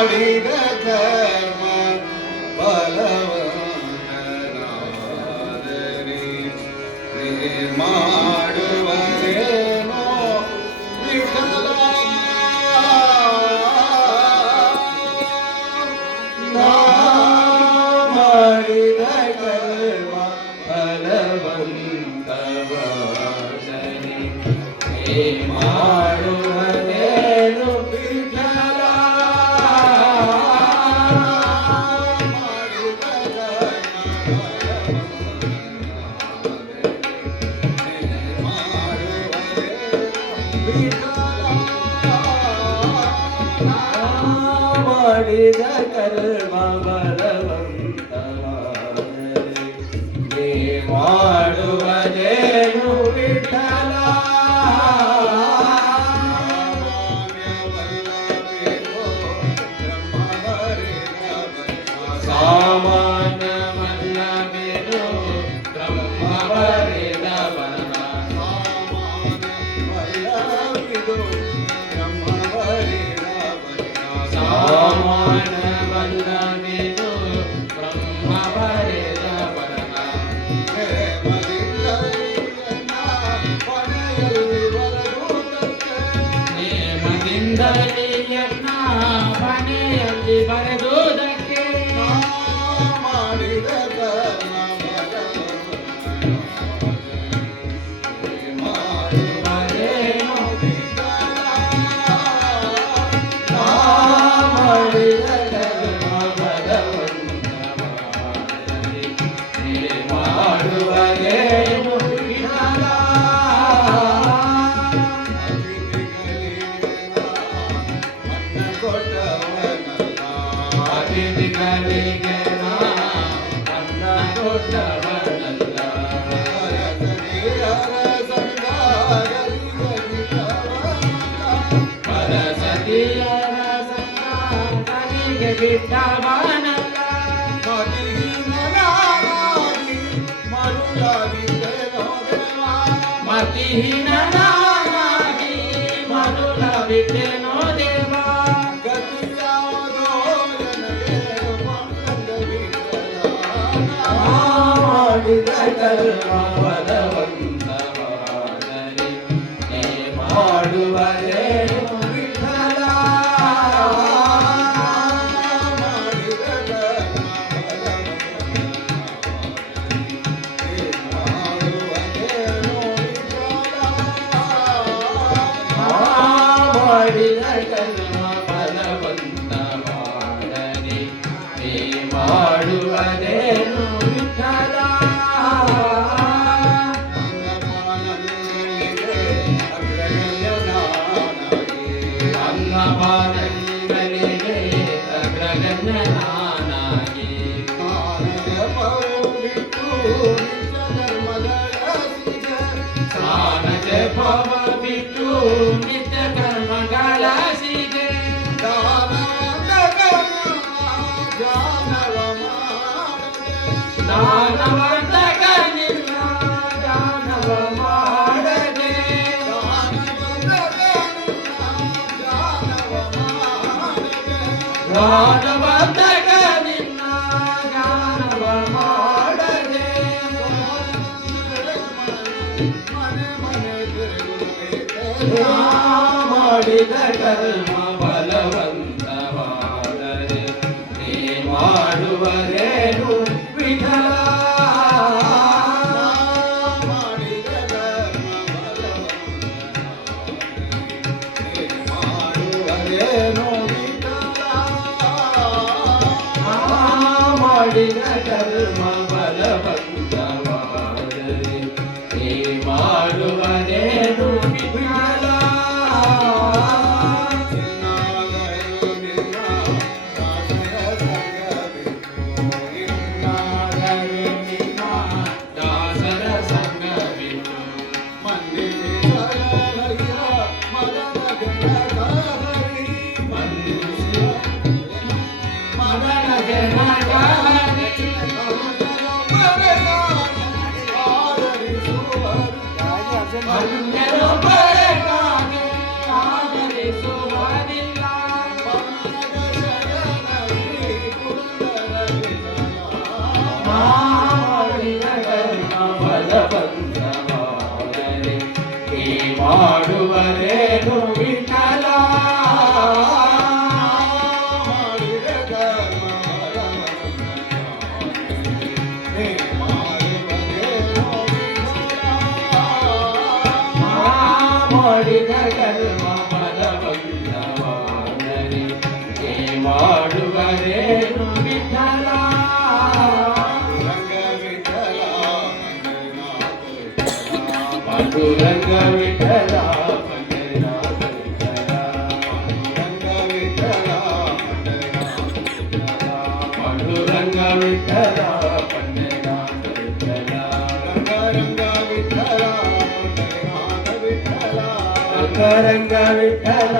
ಮಾಡಿದ ಕರ್ಮ ಬಲವನಾದರೆ ಮಾಡುವರೇನೋ ವಿಠಲ ಮಾಡಿದ ಕರ್ಮ ಫಲವಂತವಾದರೆ ಮಾಡುವರೇನು ವಿಠಲ ಮಾಡಿದ ಕರ್ಮ ಬಲವಂತವಾದರೆ ಮಾಡುವದೇನು ವಿಠಲ ಸಾಮಾನ್ಯವಲ್ಲವೇನು ಬ್ರಹ್ಮವರಿದ ಬಲ ಸಾಮಾನ್ಯವಲ್ಲವೇನು ಬ್ರಹ್ಮವರಿದ ಬಲ ನೇಮದಿಂದಲಿಯನ್ನ ಮನೆಯಲ್ಲಿ ಬರೆದುದಕ್ಕೆ ಮಾಡಿದ ಕರ್ಮ ಮಾಡುವರೇನು ಮಾಡಿದ ಕರ್ಮ ಬಲವಂತವಾದರೆ ಮಾಡುವರೇನು ವಿಠಲ ಅತಿಥಿಗಳಿಗೆ ಅನ್ನ ಕೊಟ್ಟವನಲ್ಲ ಪರಸತಿಯರ ಸಂಗಾತಿಗೆ ಬಿಟ್ಟವನಲ್ಲ ಮತಿಹೀನನಾಗಿ ಮರುಳ ಬಿಟ್ಟೆನೋ ದೇವ ಮಾಡಿದ ಕರ್ಮ ಬಲವಂತವಾದರೆ ಮಾಡುವರೇನು ವಿಠಲ ಮಾಡಿದ ಕರ್ಮ ಮಾಡುವರೇನು ಮಾಡಿದ ಕರ್ಮ ಬಲವಂತವಾದರೆ ಮಾಡುವರೇನು ವಿಠಲ ಅಂಗಪಾನಂಗಳಿಗೆ ಅಗ್ರಗಣ್ಯನಾಗಿ ಸ್ನಾನ ಜಪವ ಬಿಟ್ಟು ನಿತ್ಯ ಕರ್ಮಗಳ ಸಿಗೆ ದಾನವಂತಕ ನಿನ್ನ ದಾನವ ಮಾಡದೆ ದಾನವಂತಕ ನಿನ್ನ ದಾನವ ಮಾಡದೆ ಮಾಡಿದ ಕರ್ಮ ಬಲವಂತವಾದರೆ ಮಾಡುವರೇನು ವಿಠಲ ಮಾಡಿದ ಕರ್ಮ ಮಾಡುವರೇನು ವಿಠಲ ಮಾಡಿದ ಕರ್ಮ ಬಲವಂತವಾದರೆ ಮಾಡುವರೇನು ವಿಠಲ ಮಾಡುವರೇನು ವಿಠಲ ಪಾಂಡುರಂಗ ವಿಠಲ ಪಂಡರಿನಾಥ ವಿಠಲ ಪಾಂಡುರಂಗ ವಿಠಲ ಪಂಡರಿನಾಥ ವಿಠಲ ರಂಗ ವಿಠಲ ಪಂಡರಿನಾಥ ವಿಠಲ ರಂಗ ವಿಠಲ